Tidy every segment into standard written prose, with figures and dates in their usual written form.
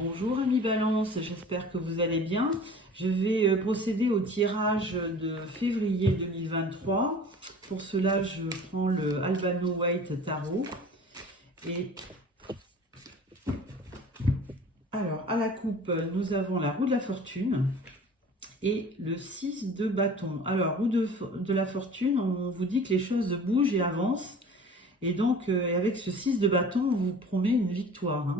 Bonjour amis Balance, j'espère que vous allez bien. Je vais procéder au tirage de février 2023. Pour cela, je prends le Albano White Tarot. Et alors, à la coupe, nous avons la roue de la fortune et le 6 de bâton. Alors, roue de la fortune, on vous dit que les choses bougent et avancent. Et donc, avec ce 6 de bâton, on vous promet une victoire.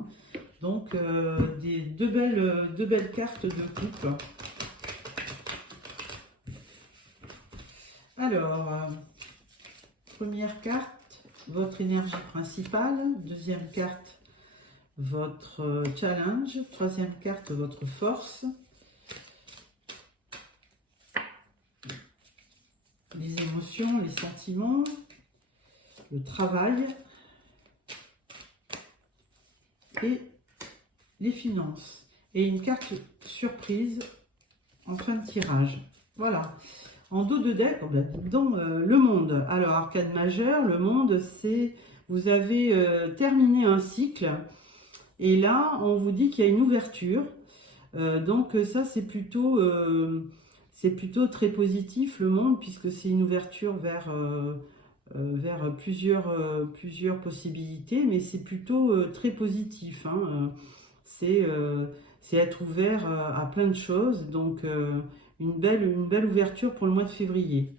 Donc, deux belles cartes de coupe. Alors, première carte, votre énergie principale. Deuxième carte, votre challenge. Troisième carte, votre force. Les émotions, les sentiments, le travail et les finances. Et une carte surprise en fin de tirage. Voilà. En dos de deck, dans le monde. Alors, arcane majeure, le monde, c'est vous avez terminé un cycle. Et là, on vous dit qu'il y a une ouverture. Donc, ça, c'est plutôt très positif, le monde, puisque c'est une ouverture vers plusieurs possibilités. Mais c'est plutôt très positif. C'est être ouvert à plein de choses. Donc, une belle ouverture pour le mois de février.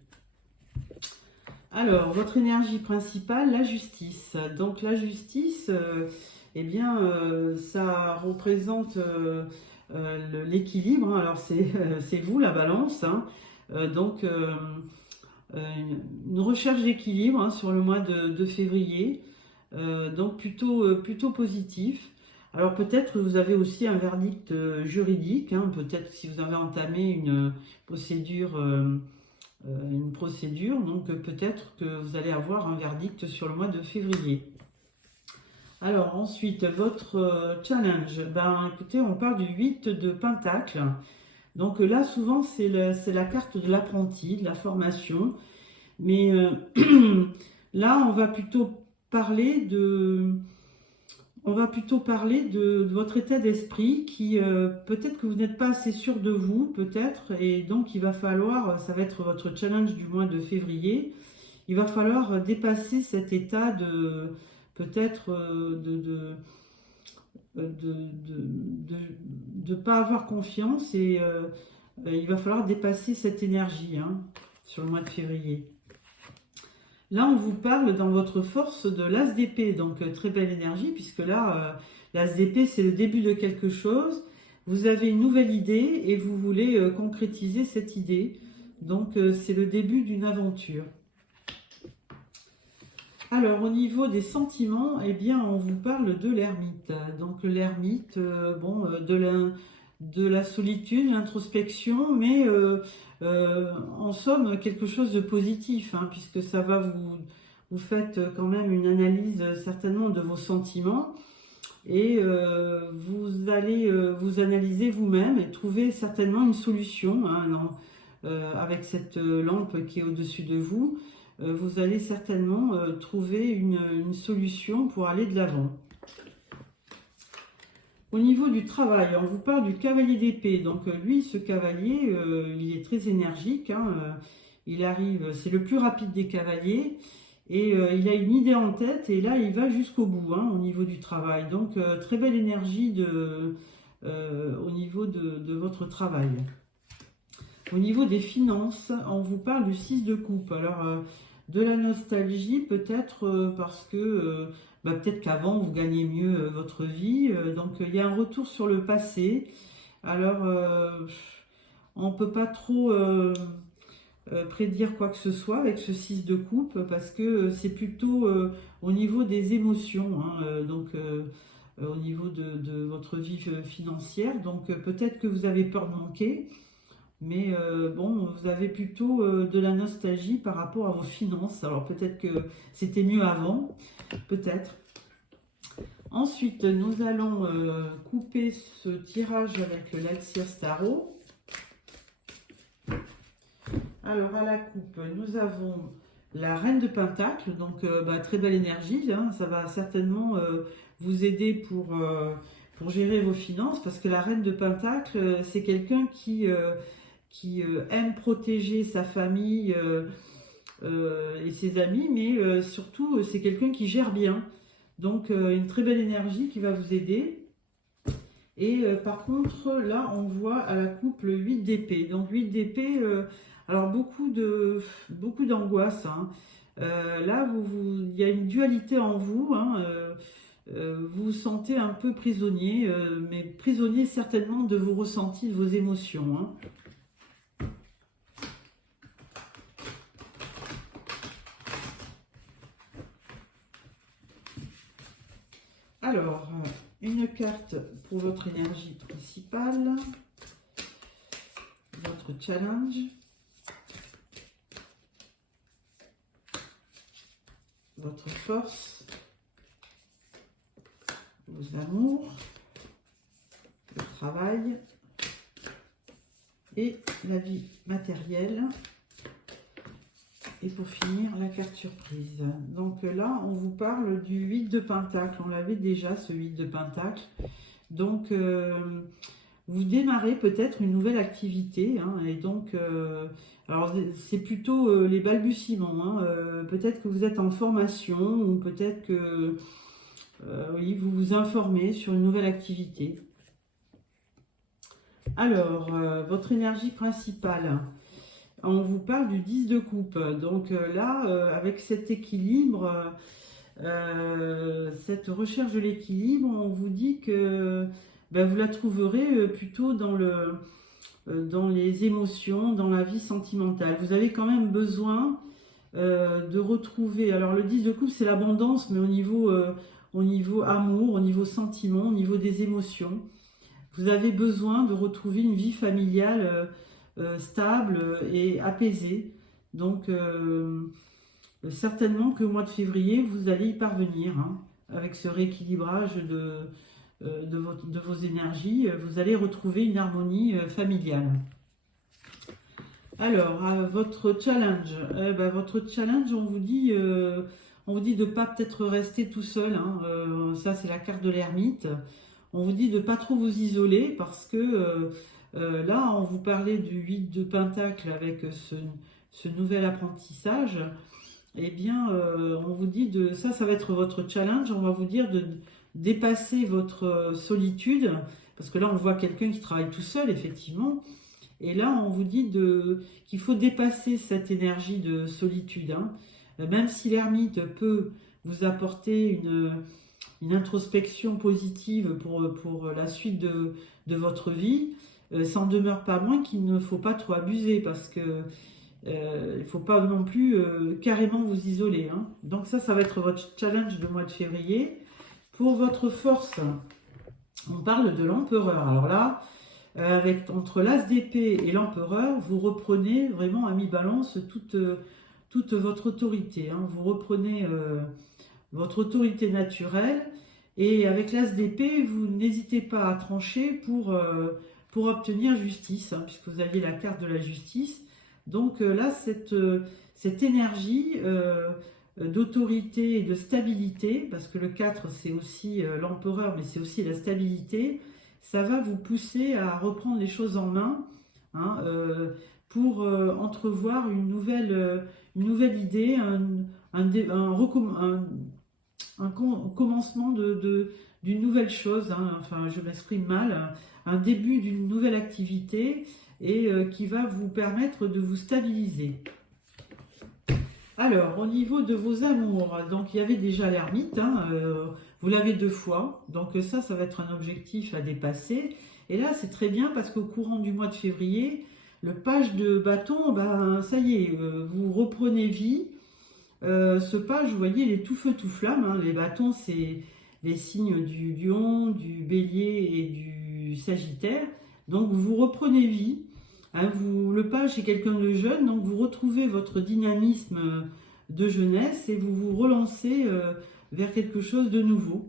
Alors, votre énergie principale, la justice. Donc, la justice, ça représente l'équilibre. Alors, c'est vous, la balance. Une recherche d'équilibre sur le mois de février. Donc, plutôt positif. Alors peut-être que vous avez aussi un verdict juridique, peut-être si vous avez entamé une procédure, donc peut-être que vous allez avoir un verdict sur le mois de février. Alors ensuite, votre challenge, écoutez, on parle du 8 de Pentacle. Donc là, souvent, c'est la carte de l'apprenti, de la formation. Mais là, on va plutôt parler de votre état d'esprit qui peut-être que vous n'êtes pas assez sûr de vous, peut-être, et donc il va falloir, ça va être votre challenge du mois de février, il va falloir dépasser cet état de peut-être de pas avoir confiance et il va falloir dépasser cette énergie sur le mois de février. Là, on vous parle dans votre force de l'as d'épée, donc très belle énergie, puisque là, l'as d'épée, c'est le début de quelque chose. Vous avez une nouvelle idée et vous voulez concrétiser cette idée. Donc, c'est le début d'une aventure. Alors, au niveau des sentiments, on vous parle de l'ermite. Donc, l'ermite, de la solitude, l'introspection, mais en somme quelque chose de positif, puisque ça va vous faites quand même une analyse certainement de vos sentiments et vous allez vous analyser vous-même et trouver certainement une solution avec cette lampe qui est au-dessus de vous. Vous allez certainement trouver une solution pour aller de l'avant. Au niveau du travail, on vous parle du cavalier d'épée. Donc lui, ce cavalier, il est très énergique. Il arrive, c'est le plus rapide des cavaliers. Et il a une idée en tête et là, il va jusqu'au bout au niveau du travail. Donc très belle énergie au niveau de votre travail. Au niveau des finances, on vous parle du 6 de coupe. Alors, de la nostalgie, peut-être parce que peut-être qu'avant, vous gagnez mieux votre vie. Donc, il y a un retour sur le passé. Alors, on ne peut pas trop prédire quoi que ce soit avec ce 6 de coupe parce que c'est plutôt au niveau des émotions. Au niveau de votre vie financière. Donc, peut-être que vous avez peur de manquer. Mais vous avez plutôt de la nostalgie par rapport à vos finances. Alors peut-être que c'était mieux avant, peut-être. Ensuite, nous allons couper ce tirage avec le Laxir Tarot. Alors à la coupe, nous avons la Reine de Pentacle, donc très belle énergie. Ça va certainement vous aider pour gérer vos finances, parce que la reine de Pentacle, c'est quelqu'un qui aime protéger sa famille et ses amis, mais surtout c'est quelqu'un qui gère bien. Donc une très belle énergie qui va vous aider. Et par contre, là, on voit à la coupe le 8 d'épée. Donc 8 d'épée, alors beaucoup d'angoisse, hein. Là, il y a une dualité en vous, hein. Vous vous sentez un peu prisonnier, mais prisonnier certainement de vos ressentis, de vos émotions, hein. Alors, une carte pour votre énergie principale, votre challenge, votre force, vos amours, le travail et la vie matérielle. Et pour finir, la carte surprise. Donc là, on vous parle du 8 de Pentacle. On l'avait déjà, ce 8 de Pentacle. Donc, vous démarrez peut-être une nouvelle activité, hein, et donc, alors c'est plutôt les balbutiements, hein, peut-être que vous êtes en formation, ou peut-être que oui, vous vous informez sur une nouvelle activité. Alors, votre énergie principale, on vous parle du 10 de coupe. Donc là, avec cet équilibre, cette recherche de l'équilibre, on vous dit que ben, vous la trouverez plutôt dans les émotions, dans la vie sentimentale. Vous avez quand même besoin de retrouver, alors le 10 de coupe c'est l'abondance, mais au niveau amour, au niveau sentiment, au niveau des émotions. Vous avez besoin de retrouver une vie familiale stable et apaisée. Donc certainement que au mois de février, vous allez y parvenir, hein, avec ce rééquilibrage de vos énergies. Vous allez retrouver une harmonie familiale. Alors, votre challenge, on vous dit de ne pas peut-être rester tout seul, hein, ça c'est la carte de l'ermite. On vous dit de ne pas trop vous isoler parce que là, on vous parlait du 8 de Pentacle avec ce nouvel apprentissage. Eh bien, on vous dit ça va être votre challenge. On va vous dire de dépasser votre solitude, parce que là, on voit quelqu'un qui travaille tout seul, effectivement. Et là, on vous dit qu'il faut dépasser cette énergie de solitude, hein. Même si l'ermite peut vous apporter une introspection positive pour la suite de votre vie, ça n'en demeure pas moins qu'il ne faut pas trop abuser, parce que il ne faut pas non plus carrément vous isoler, hein. Donc ça va être votre challenge de mois de février. Pour votre force, on parle de l'empereur. Alors là, entre l'as d'épée et l'empereur, vous reprenez vraiment à mi-balance toute votre autorité, hein. Vous reprenez votre autorité naturelle, et avec l'as d'épée, vous n'hésitez pas à trancher pour obtenir justice, hein, puisque vous aviez la carte de la justice. Donc là, cette énergie d'autorité et de stabilité, parce que le 4 c'est aussi l'empereur, mais c'est aussi la stabilité, ça va vous pousser à reprendre les choses en main, hein, pour entrevoir une nouvelle idée, un commencement d'une nouvelle chose, hein, enfin je m'exprime mal, un début d'une nouvelle activité, et qui va vous permettre de vous stabiliser. Alors, au niveau de vos amours, donc il y avait déjà l'ermite, hein, vous l'avez 2 fois, donc ça va être un objectif à dépasser. Et là, c'est très bien parce qu'au courant du mois de février, le page de bâton, ben, ça y est, vous reprenez vie. Ce page, vous voyez, il est tout feu, tout flamme, hein. Les bâtons, c'est les signes du lion, du bélier et du sagittaire. Donc, vous reprenez vie. Hein, le page est quelqu'un de jeune, donc vous retrouvez votre dynamisme de jeunesse et vous vous relancez vers quelque chose de nouveau.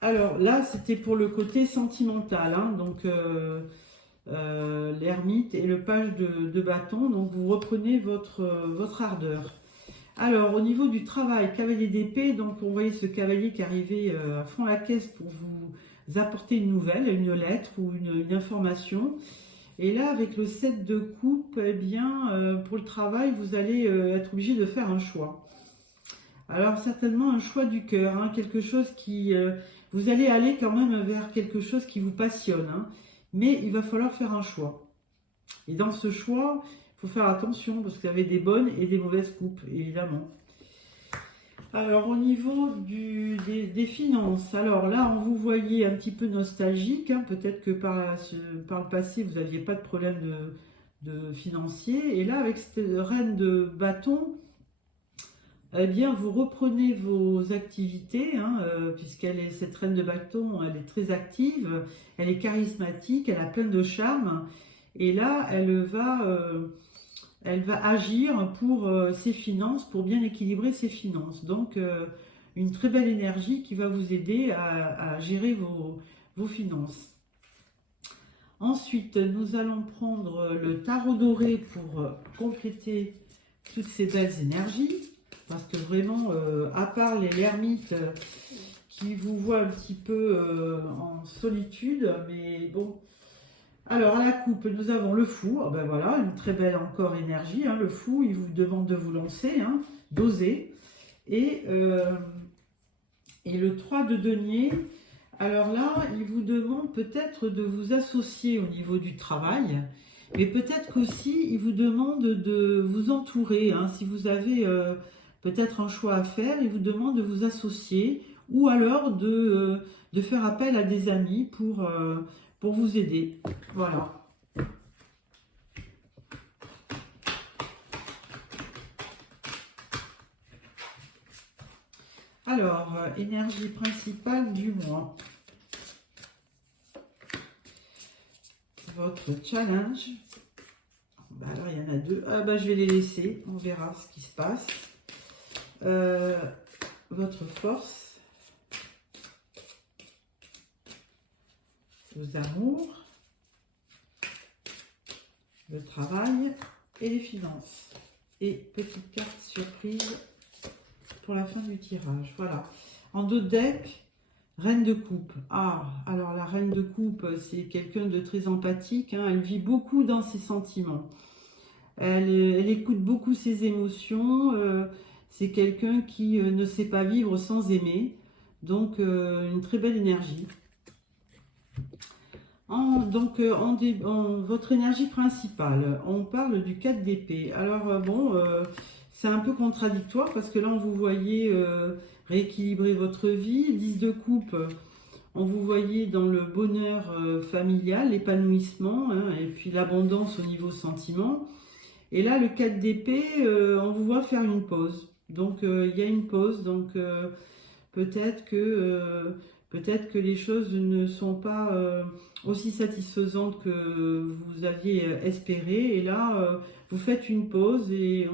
Alors là, c'était pour le côté sentimental, hein, donc l'ermite et le page de bâton, donc vous reprenez votre ardeur. Alors, au niveau du travail, cavalier d'épée, donc on voyait ce cavalier qui arrivait à fond la caisse pour vous apporter une nouvelle, une lettre ou une information. Et là, avec le 7 de coupe, eh bien, pour le travail, vous allez être obligé de faire un choix. Alors, certainement un choix du cœur, hein, quelque chose qui... vous allez aller quand même vers quelque chose qui vous passionne, hein, mais il va falloir faire un choix. Et dans ce choix, il faut faire attention parce qu'il y avait des bonnes et des mauvaises coupes, évidemment. Alors, au niveau des finances, alors là, on vous voyait un petit peu nostalgique, hein, peut-être que par le passé, vous n'aviez pas de problème de financier. Et là, avec cette reine de bâton, eh bien, vous reprenez vos activités, hein, cette reine de bâton, elle est très active, elle est charismatique, elle a plein de charme. Et là, elle va agir pour ses finances, pour bien équilibrer ses finances. Donc, une très belle énergie qui va vous aider à gérer vos finances. Ensuite, nous allons prendre le tarot doré pour compléter toutes ces belles énergies. Parce que vraiment, à part l'ermite qui vous voit un petit peu en solitude, mais bon. Alors, à la coupe, nous avons le fou. Oh ben voilà, une très belle encore énergie. Hein. Le fou, il vous demande de vous lancer, hein, d'oser. Et le 3 de denier, alors là, il vous demande peut-être de vous associer au niveau du travail. Mais peut-être qu'aussi, il vous demande de vous entourer. Hein. Si vous avez peut-être un choix à faire, il vous demande de vous associer ou alors de faire appel à des amis pour vous aider. Voilà. Alors, énergie principale du mois. Votre challenge. Bah alors, il y en a deux. Ah bah, je vais les laisser. On verra ce qui se passe. Votre force. Vos amours. Le travail et les finances. Et petite carte surprise pour la fin du tirage. Voilà. En dos de deck, reine de coupe. Ah, alors la reine de coupe, c'est quelqu'un de très empathique. Hein. Elle vit beaucoup dans ses sentiments. Elle écoute beaucoup ses émotions. C'est quelqu'un qui ne sait pas vivre sans aimer. Donc, une très belle énergie. Votre énergie principale, on parle du 4 d'épée. Alors, c'est un peu contradictoire parce que là, on vous voyait rééquilibrer votre vie. 10 de coupe, on vous voyait dans le bonheur familial, l'épanouissement, hein, et puis l'abondance au niveau sentiment. Et là, le 4 d'épée, on vous voit faire une pause. Donc, il y a une pause. Donc, peut-être que les choses ne sont pas aussi satisfaisantes que vous aviez espéré. Et là, vous faites une pause et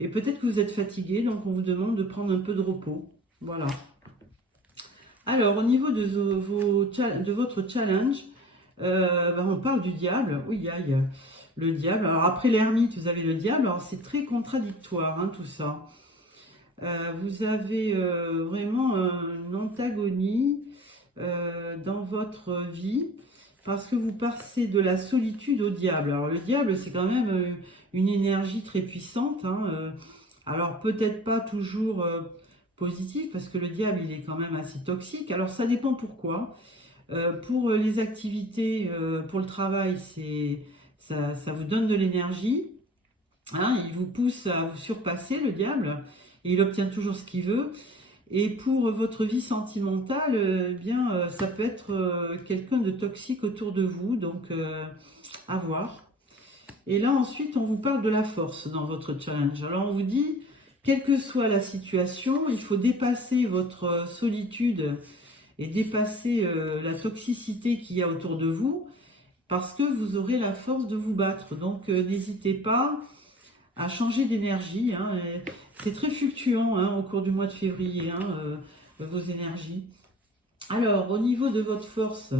peut-être que vous êtes fatigué. Donc, on vous demande de prendre un peu de repos. Voilà. Alors, au niveau de votre challenge, on parle du diable. Oui, il y a le diable. Alors, après l'ermite, vous avez le diable. Alors, c'est très contradictoire, hein, tout ça. Vous avez vraiment une antagonie dans votre vie parce que vous passez de la solitude au diable. Alors le diable, c'est quand même une énergie très puissante, hein, alors peut-être pas toujours positive parce que le diable, il est quand même assez toxique. Alors ça dépend pourquoi. Pour les activités, pour le travail, ça vous donne de l'énergie, hein, il vous pousse à vous surpasser, le diable. Et il obtient toujours ce qu'il veut. Et pour votre vie sentimentale, ça peut être quelqu'un de toxique autour de vous, donc à voir. Et là, ensuite, on vous parle de la force dans votre challenge. Alors, on vous dit, quelle que soit la situation, il faut dépasser votre solitude et dépasser la toxicité qu'il y a autour de vous, parce que vous aurez la force de vous battre. Donc, n'hésitez pas à changer d'énergie. Hein, c'est très fluctuant, hein, au cours du mois de février, hein, vos énergies. Alors, au niveau de votre force,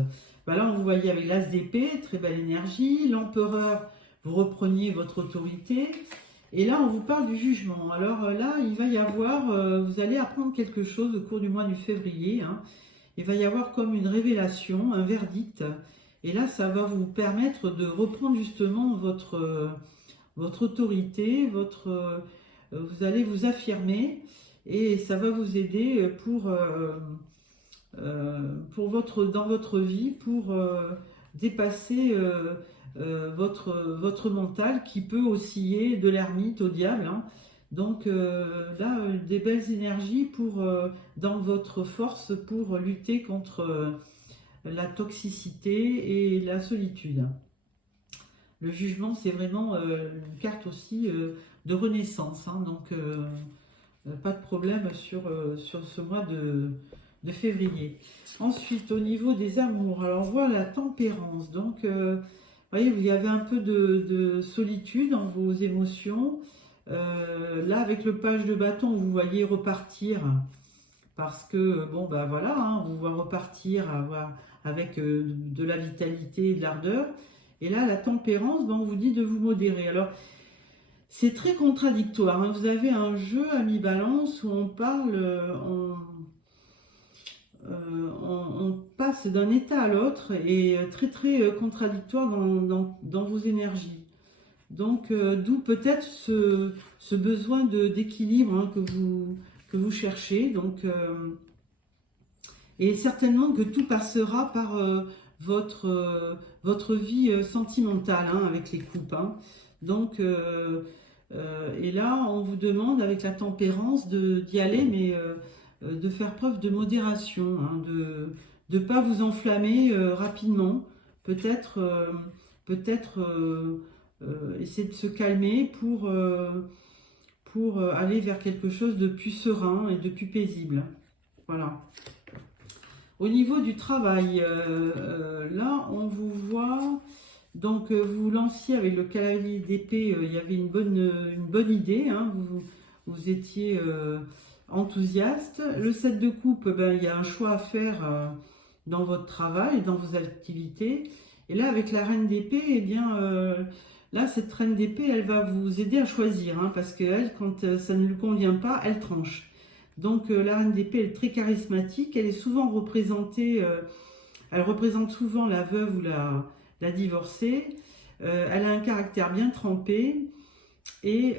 là, on vous voyait avec l'as d'épée, très belle énergie. L'empereur, vous repreniez votre autorité. Et là, on vous parle du jugement. Alors là, il va y avoir, vous allez apprendre quelque chose au cours du mois de février, hein. Il va y avoir comme une révélation, un verdict. Et là, ça va vous permettre de reprendre justement votre autorité, vous allez vous affirmer et ça va vous aider dans votre vie pour dépasser votre mental qui peut osciller de l'ermite au diable, hein. Donc là, des belles énergies dans votre force pour lutter contre la toxicité et la solitude. Le jugement, c'est vraiment une carte aussi de renaissance, hein. Donc pas de problème sur ce mois de février. Ensuite, au niveau des amours, alors on voit la tempérance. Donc, vous voyez, il y avait un peu de solitude dans vos émotions. Là, avec le page de bâton, vous voyez repartir parce que, bon, ben voilà, hein, on vous voit repartir avec de la vitalité et de l'ardeur. Et là, la tempérance, ben, on vous dit de vous modérer. Alors, c'est très contradictoire, hein. Vous avez un jeu à mi-balance où on parle, on passe d'un état à l'autre et très très contradictoire dans vos énergies. Donc, d'où peut-être ce besoin d'équilibre, hein, que vous cherchez. Donc, et certainement que tout passera par votre vie sentimentale, hein, avec les couples, hein. Donc, et là, on vous demande avec la tempérance d'y aller, mais de faire preuve de modération, hein, de ne pas vous enflammer rapidement. Peut-être essayer de se calmer pour aller vers quelque chose de plus serein et de plus paisible. Voilà. Au niveau du travail, là, on vous voit, donc vous lanciez avec le cavalier d'épée, il y avait une bonne idée, hein, vous étiez enthousiaste. Le 7 de coupe, ben, il y a un choix à faire dans votre travail, dans vos activités. Et là, avec la reine d'épée, eh bien, là, cette reine d'épée, elle va vous aider à choisir, hein, parce qu'elle, quand ça ne lui convient pas, elle tranche. Donc la reine d'épée est très charismatique, elle est souvent représentée, elle représente souvent la veuve ou la divorcée, elle a un caractère bien trempé et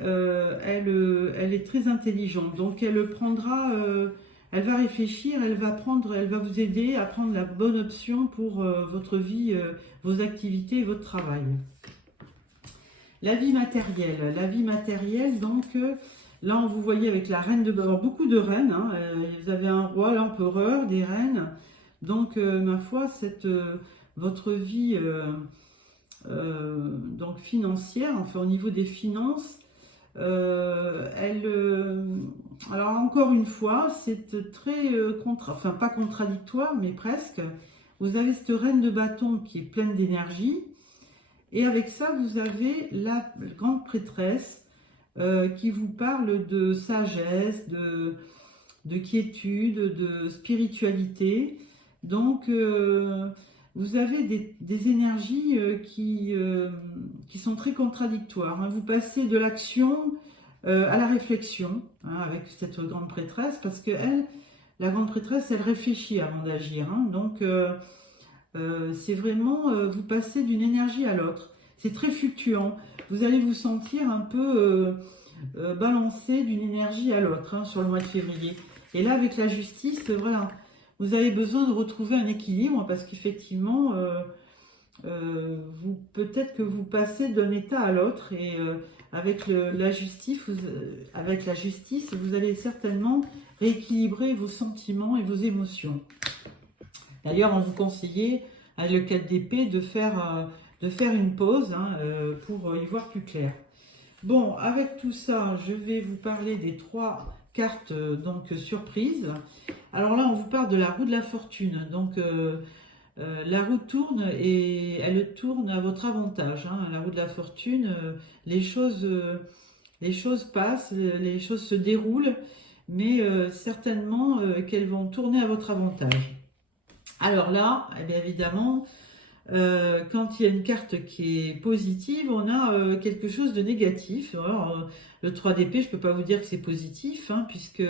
elle est très intelligente. Donc elle va réfléchir, elle va vous aider à prendre la bonne option pour votre vie, vos activités et votre travail. La vie matérielle, donc là on vous voyait avec la reine alors beaucoup de reines, hein, vous avez un roi, l'empereur, des reines. Donc ma foi, votre vie donc financière, enfin au niveau des finances, alors encore une fois, c'est très enfin pas contradictoire, mais presque. Vous avez cette reine de bâton qui est pleine d'énergie, et avec ça, vous avez la grande prêtresse qui vous parle de sagesse, de quiétude, de spiritualité. Donc, vous avez des énergies qui sont très contradictoires, hein. Vous passez de l'action à la réflexion, hein, avec cette grande prêtresse, parce que la grande prêtresse, elle réfléchit avant d'agir, hein. Donc, c'est vraiment, vous passez d'une énergie à l'autre. C'est très fluctuant. Vous allez vous sentir un peu balancé d'une énergie à l'autre, hein, sur le mois de février. Et là, avec la justice, voilà, vous avez besoin de retrouver un équilibre parce qu'effectivement, peut-être que vous passez d'un état à l'autre et avec la justice, vous allez certainement rééquilibrer vos sentiments et vos émotions. D'ailleurs, on vous conseillait, avec le 4 d'épée, de faire une pause, hein, pour y voir plus clair. Bon, avec tout ça, je vais vous parler des 3 cartes donc surprises. Alors là, on vous parle de la roue de la fortune. Donc, la roue tourne et elle tourne à votre avantage, hein. La roue de la fortune, les choses passent, les choses se déroulent, mais certainement qu'elles vont tourner à votre avantage. Alors là, eh bien évidemment, quand il y a une carte qui est positive, on a quelque chose de négatif. Alors, le 3 d'épée, je ne peux pas vous dire que c'est positif, hein, puisque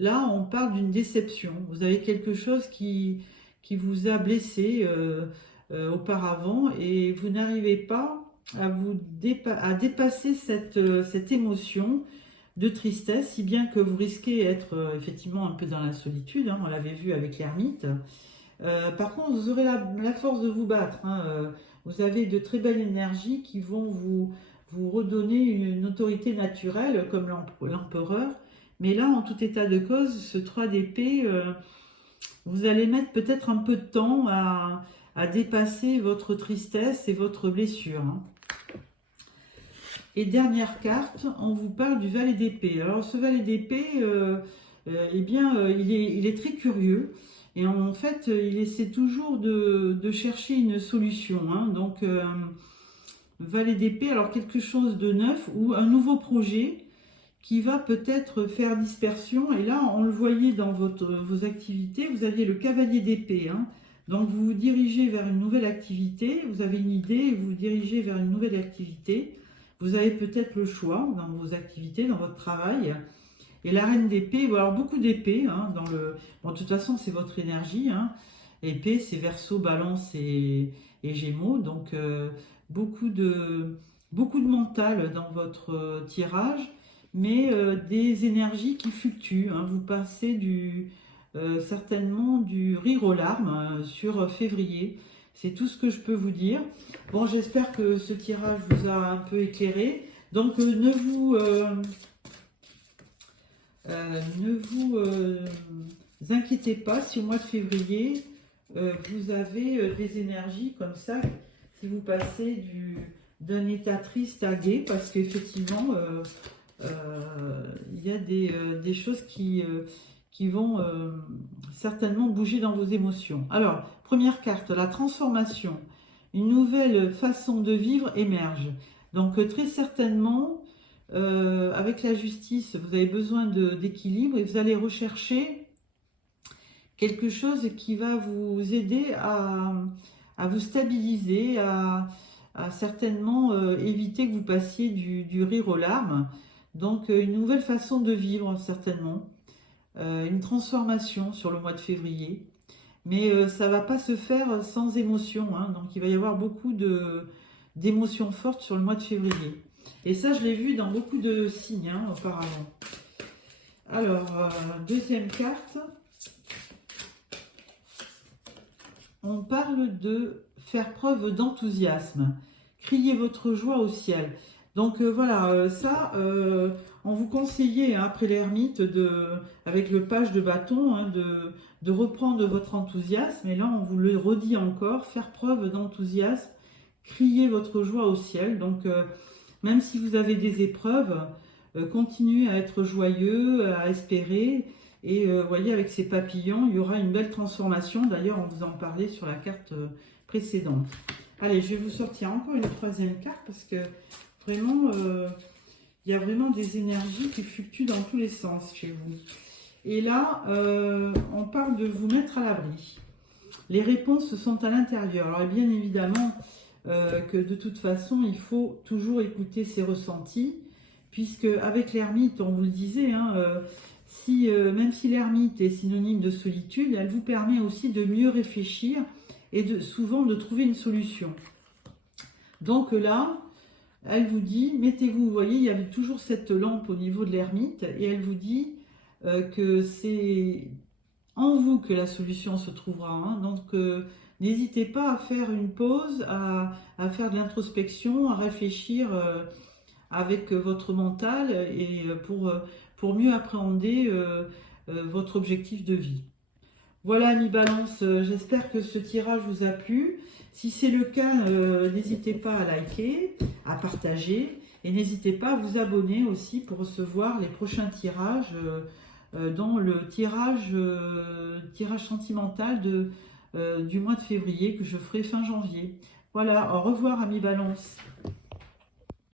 là, on parle d'une déception. Vous avez quelque chose qui vous a blessé auparavant et vous n'arrivez pas à dépasser cette émotion de tristesse, si bien que vous risquez d'être effectivement un peu dans la solitude, hein, on l'avait vu avec l'ermite. Par contre, vous aurez la force de vous battre, hein, vous avez de très belles énergies qui vont vous redonner une autorité naturelle, comme l'empereur. Mais là, en tout état de cause, ce 3 d'épée, vous allez mettre peut-être un peu de temps à dépasser votre tristesse et votre blessure, hein. Et dernière carte, on vous parle du valet d'épée. Alors ce valet d'épée, eh bien, il est très curieux. Et en fait, il essaie toujours de chercher une solution, hein. Donc, valet d'épée, alors quelque chose de neuf ou un nouveau projet qui va peut-être faire dispersion. Et là, on le voyait dans vos activités, vous aviez le cavalier d'épée, hein. Donc, vous vous dirigez vers une nouvelle activité, vous avez une idée et vous vous dirigez vers une nouvelle activité. Vous avez peut-être le choix dans vos activités, dans votre travail. Et la reine d'épée, alors beaucoup d'épées, hein, bon, de toute façon, c'est votre énergie, hein. Épée, c'est Verseau, Balance et Gémeaux. Donc, beaucoup de mental dans votre tirage, mais des énergies qui fluctuent, hein. Vous passez certainement du rire aux larmes sur février. C'est tout ce que je peux vous dire. Bon, j'espère que ce tirage vous a un peu éclairé. Donc, ne vous inquiétez pas si au mois de février, vous avez des énergies comme ça, si vous passez d'un état triste à gai, parce qu'effectivement, il y a des choses qui vont certainement bouger dans vos émotions. Alors, première carte, la transformation. Une nouvelle façon de vivre émerge. Donc, très certainement, avec la justice, vous avez besoin d'équilibre et vous allez rechercher quelque chose qui va vous aider à vous stabiliser, à certainement éviter que vous passiez du rire aux larmes. Donc, une nouvelle façon de vivre, certainement. Une transformation sur le mois de février. Mais ça ne va pas se faire sans émotion, hein. Donc, il va y avoir beaucoup d'émotions fortes sur le mois de février. Et ça, je l'ai vu dans beaucoup de signes, hein, auparavant. Alors, deuxième carte. On parle de faire preuve d'enthousiasme. Criez votre joie au ciel. Donc voilà, ça, on vous conseillait, hein, après l'ermite, avec le page de bâton, hein, de reprendre votre enthousiasme. Et là, on vous le redit encore, faire preuve d'enthousiasme, criez votre joie au ciel. Donc, même si vous avez des épreuves, continuez à être joyeux, à espérer. Et vous voyez, avec ces papillons, il y aura une belle transformation. D'ailleurs, on vous en parlait sur la carte précédente. Allez, je vais vous sortir encore une troisième carte parce que vraiment, il y a vraiment des énergies qui fluctuent dans tous les sens chez vous. Et là, on parle de vous mettre à l'abri. Les réponses sont à l'intérieur. Alors, bien évidemment, que de toute façon, il faut toujours écouter ses ressentis, puisque avec l'ermite, on vous le disait, hein, même si l'ermite est synonyme de solitude, elle vous permet aussi de mieux réfléchir et souvent de trouver une solution. Donc là, elle vous dit, mettez-vous, vous voyez, il y avait toujours cette lampe au niveau de l'ermite, et elle vous dit que c'est en vous que la solution se trouvera, hein. Donc, n'hésitez pas à faire une pause, à faire de l'introspection, à réfléchir avec votre mental et pour mieux appréhender votre objectif de vie. Voilà, amis Balance, j'espère que ce tirage vous a plu. Si c'est le cas, n'hésitez pas à liker, à partager et n'hésitez pas à vous abonner aussi pour recevoir les prochains tirages dans le tirage sentimental du mois de février que je ferai fin janvier. Voilà, au revoir, amis Balance.